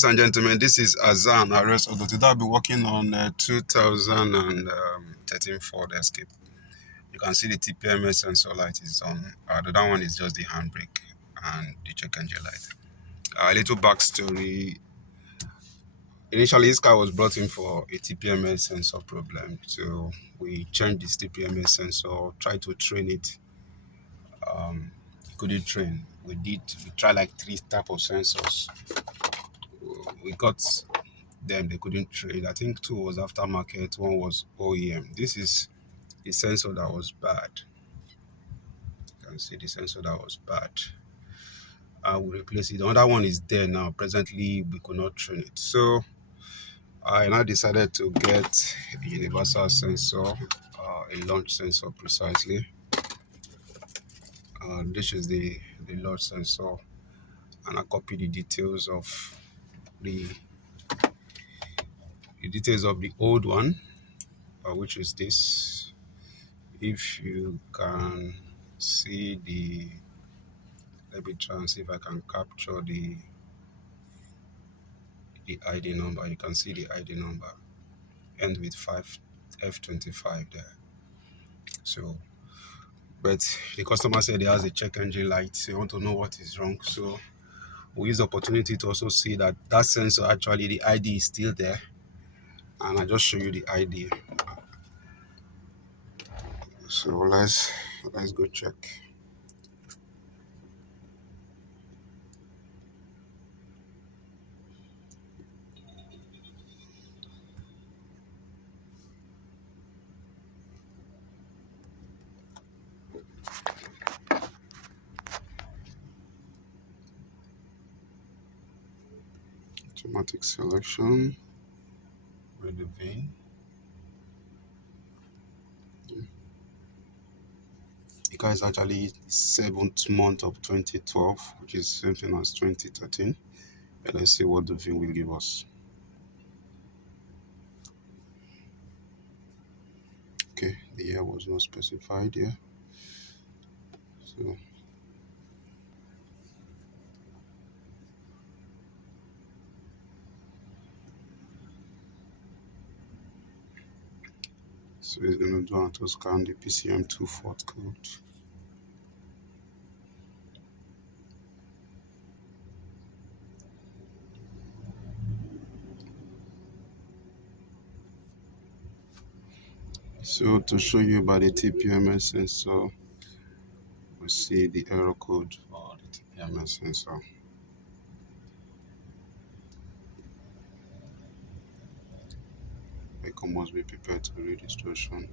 Ladies and gentlemen, this is Azan Arrest Auto. Today I'll be working on 2013 Ford Escape. You can see the TPMS sensor light is on. The other one is just the handbrake and the check engine light. A little backstory. Initially, this car was brought in for a TPMS sensor problem. So we changed this TPMS sensor, tried to train it. Couldn't train. We tried like 3 types of sensors. We got them, they couldn't trade. I think 2 was aftermarket, 1 was OEM. This is the sensor that was bad. You can see the sensor that was bad. I will replace it. The other one is there now. Presently, we could not train it. So I now decided to get a universal sensor, a launch sensor precisely. This is the launch sensor, and I copy the details of the old one, which is this. If you can see let me try and see if I can capture the ID number. You can see the ID number end with 5F25 there. So, but the customer said he has a check engine light, so you want to know what is wrong. So we use the opportunity to also see that sensor, actually the ID is still there, and I just show you the ID. So let's go check. Automatic selection. Read the VIN. The car is actually 7th month of 2012, which is same thing as 2013. And let's see what the VIN will give us. Okay, the year was not specified here. So it's going to do auto scan the PCM2 Ford code. So to show you about the TPMS sensor, we see the error code for the TPMS sensor. Vehicle must be prepared to read instruction.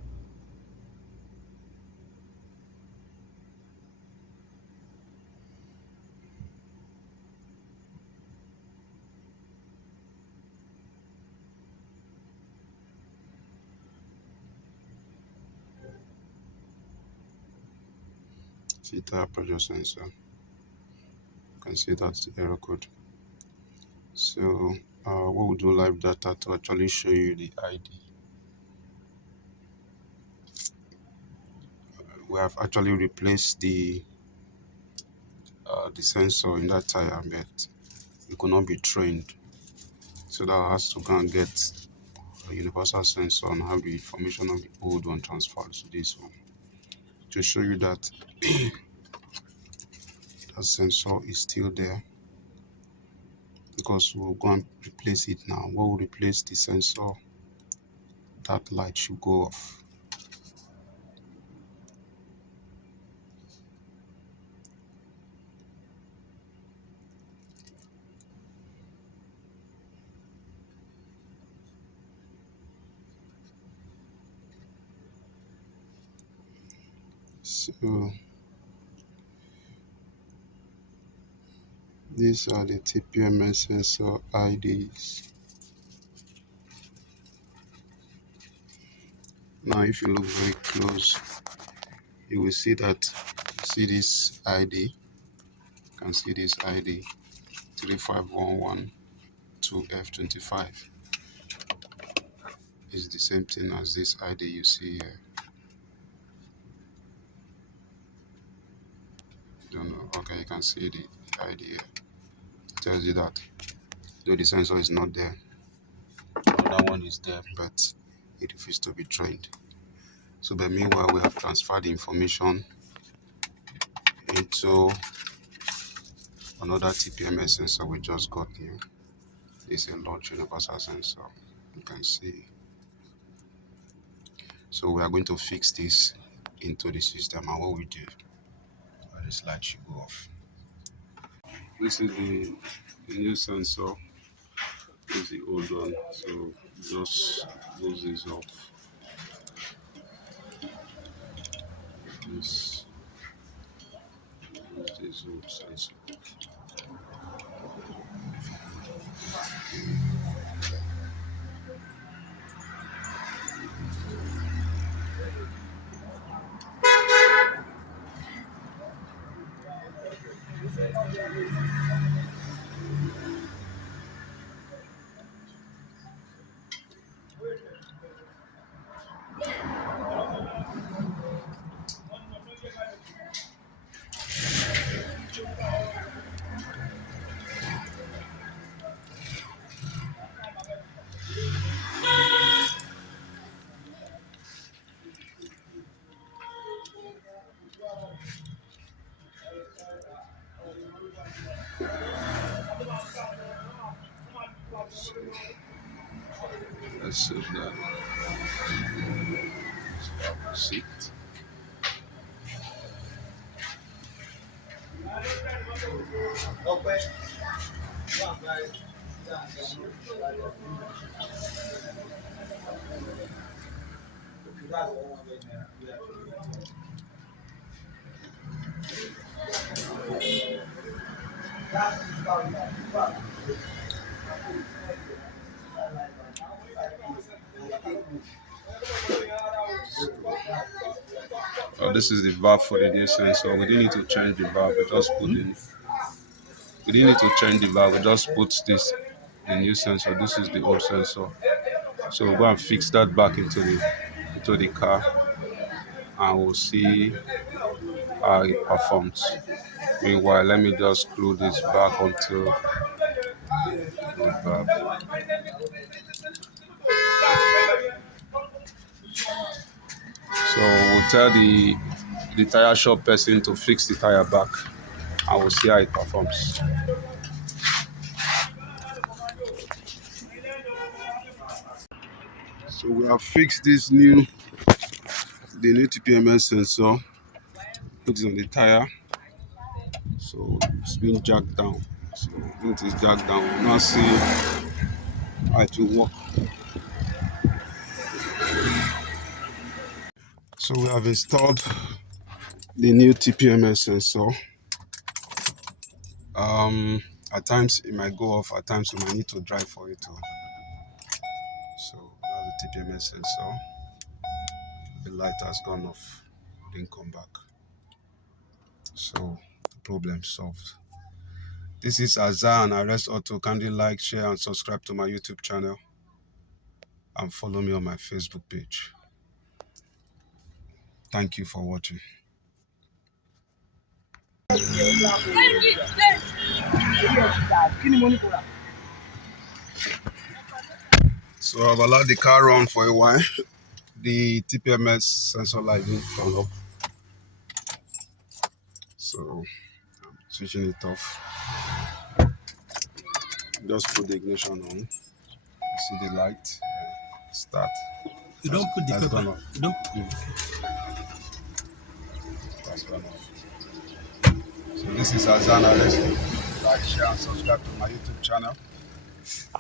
See tire pressure sensor. You can see that's the error code. So what we'll do live data to actually show you the ID. We have actually replaced the sensor in that tire, but it could not be trained. So that has to go and get a universal sensor and have the information of the old one transferred to this one. To show you that that sensor is still there, because we'll go and replace it now. When we replace the sensor, that light should go off. So these are the TPMS sensor IDs. Now if you look very close, you will see that this ID. You can see this ID 35112F25 is the same thing as this ID you see here. Don't know. Okay, you can see the ID here. It tells you that though the sensor is not there. Another one is there, but it refuses to be trained. So but meanwhile, we have transferred the information into another TPMS sensor we just got here. This is a large universal sensor, you can see. So we are going to fix this into the system, and what we do, the slide should go off. This is the new sensor. This is the old one, so just close this off. This is the old sensor. Let's save that. Seat. This is the valve for the new sensor. We didn't need to change the valve. We just put in. We didn't need to change the valve. We just put this the new sensor. This is the old sensor. So we'll go and fix that back into the car, and we'll see how it performs. Meanwhile, let me just screw this back onto the valve. So we'll tell the tire shop person to fix the tire back, and we'll see how it performs. So we have fixed the new TPMS sensor. Put it on the tire. So it's been jacked down. So once it's jacked down, we'll now see how it will work. So we have installed the new TPMS sensor. At times it might go off, at times we might need to drive for it to. So that's the TPMS sensor. The light has gone off, didn't come back. So the problem solved. This is Azar and Arrest Auto. Kindly like, share and subscribe to my YouTube channel, and follow me on my Facebook page. Thank you for watching. So I've allowed the car run for a while. The TPMS sensor light didn't turn up. So I'm switching it off. Just put the ignition on. See the light. Start. You don't put the That's paper. gone off. You don't. That's gone off. So this is Azana. Like, share and subscribe to my YouTube channel,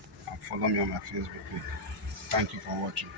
and follow me on my Facebook page. Thank you for watching.